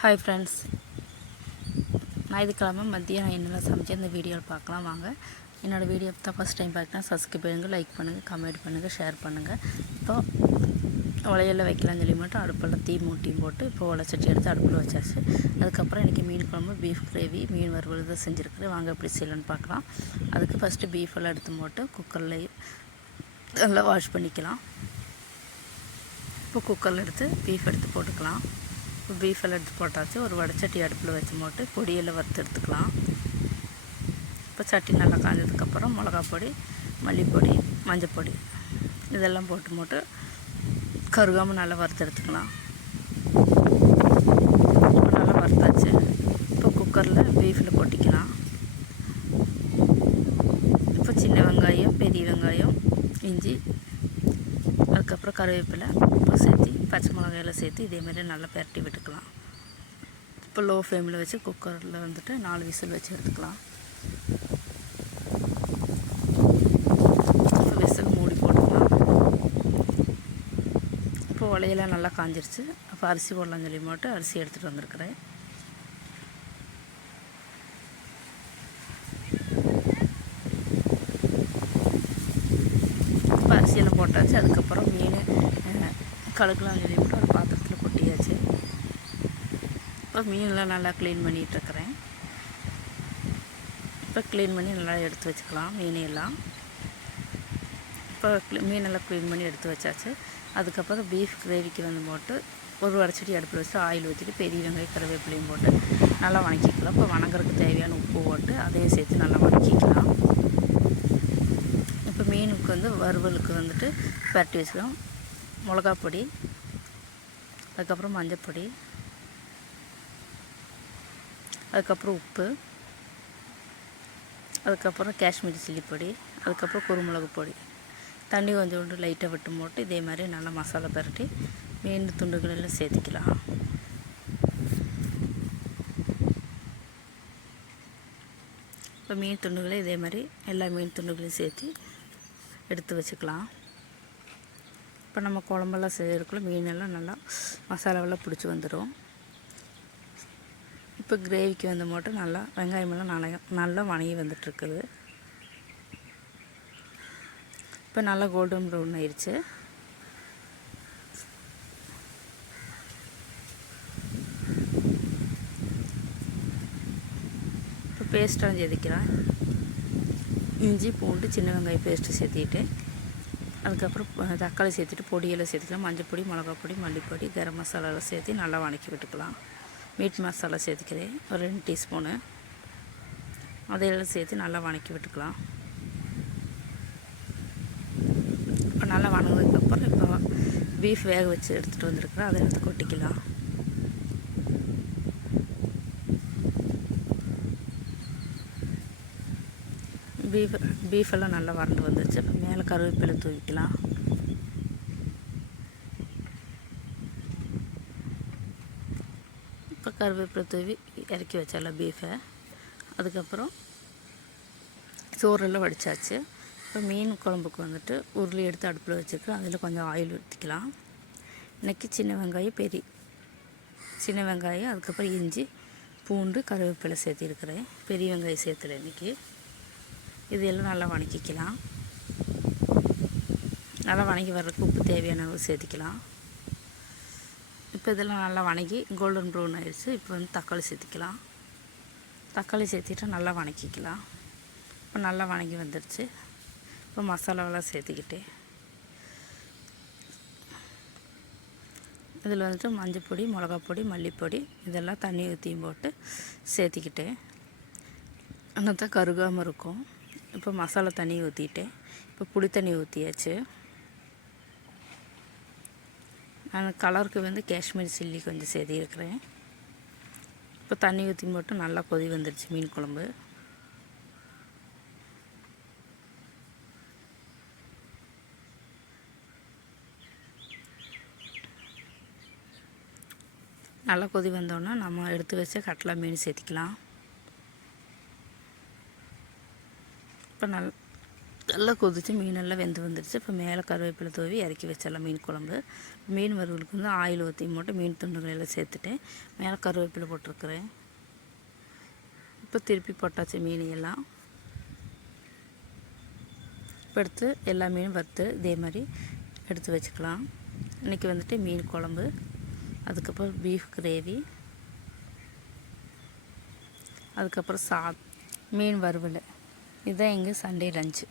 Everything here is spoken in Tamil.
ஹாய் ஃப்ரெண்ட்ஸ், ஞாயிற்றுக்கிழமை மதியம் என்னெல்லாம் சமைச்சு அந்த வீடியோவில் பார்க்கலாம் வாங்க. என்னோடய வீடியோ தான் ஃபஸ்ட் டைம் பார்த்தீங்கன்னா சப்ஸ்கிரைப் பண்ணுங்கள், லைக் பண்ணுங்கள், கமெண்ட் பண்ணுங்கள், ஷேர் பண்ணுங்கள். இப்போ உலையில் வைக்கலாம்னு சொல்லி மட்டும் அடுப்பில் தீ மூட்டியும் போட்டு இப்போ உலைச்சட்டி எடுத்து அடுப்பில் வச்சாச்சு. அதுக்கப்புறம் இன்றைக்கி மீன் குழம்பு, பீஃப் கிரேவி, மீன் வறுவல் தான் செஞ்சுருக்குறேன். வாங்க எப்படி செய்யலான்னு பார்க்கலாம். அதுக்கு ஃபஸ்ட்டு பீஃபெல்லாம் எடுத்து போட்டு குக்கரில் நல்லா வாஷ் பண்ணிக்கலாம். இப்போ குக்கரில் எடுத்து பீஃப் எடுத்து போட்டுக்கலாம். இப்போ பீஃப் எல்லாம் எடுத்து போட்டாச்சு. ஒரு வடைச்சட்டி அடுப்பில் வச்சு போட்டு பொடியெல்லாம் வறுத்து எடுத்துக்கலாம். இப்போ சட்டி நல்லா காஞ்சதுக்கப்புறம் மிளகாப் பொடி, மல்லிப்பொடி, மஞ்சப்பொடி இதெல்லாம் போட்டு கருகாமல் நல்லா வறுத்து எடுத்துக்கலாம். இப்போ நல்லா வறுத்தாச்சு. இப்போ குக்கரில் பீஃபில் கொட்டிக்கலாம். இப்போ சின்ன வெங்காயம், பெரிய வெங்காயம், இஞ்சி, அதுக்கப்புறம் கருவேப்பிலை, உப்பு சேர்த்து பச்சை மிளகாயெல்லாம் சேர்த்து இதேமாதிரி நல்லா பரட்டி விட்டுக்கலாம். இப்போ லோ ஃப்ளேமில் வச்சு குக்கரில் 4 விசில் வச்சு எடுத்துக்கலாம். இப்போ விசில் மூடி போட்டுக்கலாம். இப்போ உலையெல்லாம் நல்லா காஞ்சிருச்சு. அப்போ அரிசி போடலாம்னு சொல்லி போட்டு அரிசி எடுத்துகிட்டு வந்திருக்கிறேன். இப்போ அரிசியெல்லாம் போட்டாச்சு. அதுக்கப்புறம் மீன் கழுகலாம் சொல்லி போட்டு ஒரு பாத்திரத்தில் கொட்டியாச்சு. இப்போ மீனெலாம் நல்லா க்ளீன் பண்ணிகிட்ருக்கிறேன். இப்போ க்ளீன் பண்ணி நல்லா எடுத்து வச்சுக்கலாம் மீனையெல்லாம். இப்போ மீனெல்லாம் க்ளீன் பண்ணி எடுத்து வச்சாச்சு. அதுக்கப்புறம் பீஃப் கிரேவிக்கு போட்டு ஒரு வடைச்சட்டி அடுப்பில் வச்சு ஆயில் ஊற்றிட்டு பெரிய வெங்காயம், கருவேப்பிலையும் போட்டு நல்லா வணக்கிக்கலாம். இப்போ வணங்குறதுக்கு தேவையான உப்பு போட்டு அதையும் சேர்த்து நல்லா வணக்கிக்கலாம். இப்போ மீனுக்கு வறுவலுக்கு பரட்டி வச்சுக்கலாம். மிளகாப் பொடி, அதுக்கப்புறம் மஞ்சப்பொடி, அதுக்கப்புறம் உப்பு, அதுக்கப்புறம் காஷ்மீரி சில்லி பொடி, அதுக்கப்புறம் குருமிளகு பொடி, தண்ணி கொஞ்சோண்டு லைட்டாக விட்டு போட்டு இதே மாதிரி நல்லா மசாலா பரட்டி மீன் துண்டுகளெல்லாம் சேர்த்திக்கலாம். இப்போ மீன் துண்டுகளை இதே மாதிரி எல்லா மீன் துண்டுகளையும் சேர்த்து எடுத்து வச்சுக்கலாம். இப்போ நம்ம குழம்பெல்லாம் செய்யறதுக்குள்ள மீனெல்லாம் நல்லா மசாலாவெல்லாம் பிடிச்சி வந்துடும். இப்போ கிரேவிக்கு மட்டும் நல்லா வெங்காயமெல்லாம் நல்லா வணங்கி வந்துட்டுருக்குது. இப்போ நல்லா கோல்டன் ப்ரௌன் ஆயிடுச்சு. இப்போ பேஸ்ட்டாக சேர்த்திக்கிறேன். இஞ்சி, பூண்டு, சின்ன வெங்காயம் பேஸ்ட்டு சேர்த்திட்டு அதுக்கப்புறம் தக்காளி சேர்த்துட்டு பொடியெல்லாம் சேர்த்துக்கலாம். மஞ்சள் பொடி, மிளகாப் பொடி, மல்லிப்பொடி, கரம் மசாலாலாம் சேர்த்து நல்லா வணக்கி விட்டுக்கலாம். மீட் மசாலா சேர்த்துக்கிறேன் ஒரு 2 டீஸ்பூனு. அதையெல்லாம் சேர்த்து நல்லா வணக்கி விட்டுக்கலாம். இப்போ நல்லா வணங்கினதுக்கப்புறம் இப்போ பீஃப் வேக வச்சு எடுத்துகிட்டு வந்துருக்குறேன். அதை எடுத்து கொட்டிக்கலாம். பீஃபெல்லாம் நல்லா வறண்டு வந்துருச்சு. மேலே கருவேப்பிலை தூவிக்கலாம். இப்போ கருவேப்பிலை தூவி இறக்கி வச்சாலாம் பீஃபை. அதுக்கப்புறம் சோறெல்லாம் வடித்தாச்சு. இப்போ மீன் குழம்புக்கு உருளி எடுத்து அடுப்பில் வச்சுருக்கேன். அதில் கொஞ்சம் ஆயில் ஊற்றிக்கலாம். இன்றைக்கி சின்ன வெங்காயம், அதுக்கப்புறம் இஞ்சி, பூண்டு, கருவேப்பிலை சேர்த்திருக்கிறேன். பெரிய வெங்காயம் சேர்த்துல இன்றைக்கி. இதெல்லாம் நல்லா வணக்கிக்கலாம். நல்லா வணங்கி வர்றதுக்கு உப்பு தேவையான அளவு சேர்த்திக்கலாம். இப்போ இதெல்லாம் நல்லா வணங்கி கோல்டன் ப்ரௌன் ஆயிடுச்சு. இப்போ தக்காளி சேர்த்திக்கலாம். தக்காளி சேர்த்திட்டு நல்லா வணக்கிக்கலாம். இப்போ நல்லா வணங்கி வந்துடுச்சு. இப்போ மசாலாவெல்லாம் சேர்த்திக்கிட்டேன். இதில் மஞ்சப்பொடி, மிளகாப் பொடி, மல்லிப்பொடி இதெல்லாம் தண்ணி ஊற்றியும் போட்டு சேர்த்திக்கிட்டேன். ஆனால் தான் கருகாமல் இருக்கும். இப்போ மசாலா தண்ணி ஊற்றிட்டேன். இப்போ புளி தண்ணி ஊற்றியாச்சு. நான் கலருக்கு காஷ்மீரி சில்லி கொஞ்சம் சேர்த்திருக்கிறேன். இப்போ தண்ணி ஊற்றி போட்டு நல்லா கொதி வந்துடுச்சு மீன் குழம்பு. நல்லா கொதி வந்தோன்னா நம்ம எடுத்து வச்ச கட்லா மீன் சேர்த்திக்கலாம். இப்போ நல்லா கொதித்து மீனெல்லாம் வெந்து வந்துடுச்சு. இப்போ மேலே கருவேப்பிலை தூவி இறக்கி வச்சிடலாம் மீன் குழம்பு. மீன் வறுவலுக்கு வந்து ஆயில் ஊற்றி மட்டும் மீன் துண்டுகள் எல்லாம் சேர்த்துட்டேன். மேலே கருவேப்பிலை போட்டிருக்கிறேன். இப்போ திருப்பி போட்டாச்சு மீன் எல்லாம். இப்போ எடுத்து எல்லா மீனும் வறுத்து இதே மாதிரி எடுத்து வச்சுக்கலாம். இன்றைக்கி வந்துட்டு மீன் குழம்பு, அதுக்கப்புறம் பீஃப் கிரேவி, அதுக்கப்புறம் மீன் வறுவல். இதுதான் எங்கள் சண்டே லஞ்சு.